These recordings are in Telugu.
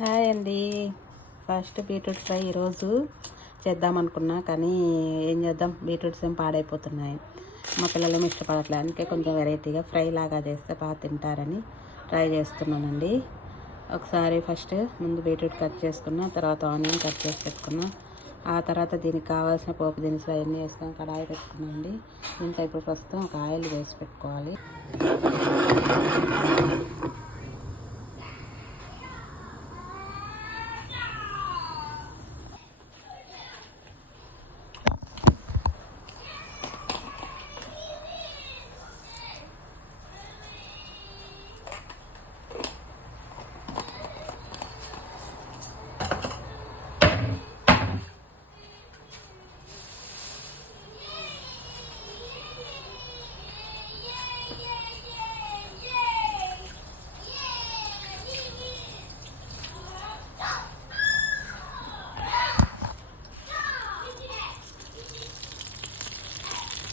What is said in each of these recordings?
హాయ్ అండి. ఫస్ట్ బీట్రూట్ ఫ్రై ఈరోజు చేద్దాం అనుకున్నా, కానీ ఏం చేద్దాం, బీట్రూట్స్ ఏం పాడైపోతున్నాయి. మా పిల్లలు ఇష్టపడట్లేదు, అందుకే కొంచెం వెరైటీగా ఫ్రై లాగా చేస్తే బాగా తింటారని ట్రై చేస్తున్నానండి. ఒకసారి ఫస్ట్ ముందు బీట్రూట్ కట్ చేసుకున్నా, తర్వాత ఆనియన్ కట్ చేసి పెట్టుకున్నా, ఆ తర్వాత దీనికి కావాల్సిన పోపు దినుసులు అవన్నీ వేసుకొని కడాయి పెట్టుకున్నానండి. దీంట్లో ఇప్పుడు ప్రస్తుతం ఒక ఆయిల్ వేసి పెట్టుకోవాలి.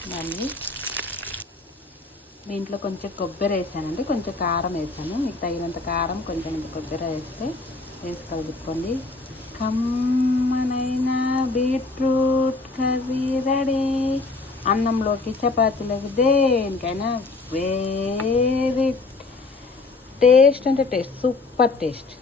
దాన్ని దీంట్లో కొంచెం కొబ్బరి వేసానండి, కొంచెం కారం వేసాను. మీకు తగినంత కారం, కొంచెం కొబ్బరి వేసి కలుపుకోండి. కమ్మనైన బీట్రూట్ కర్రీ రెడీ. అన్నంలోకి, చపాతీలోకి, దేనికైనా వెరీ టేస్ట్ అంటే టేస్ట్, సూపర్ టేస్ట్.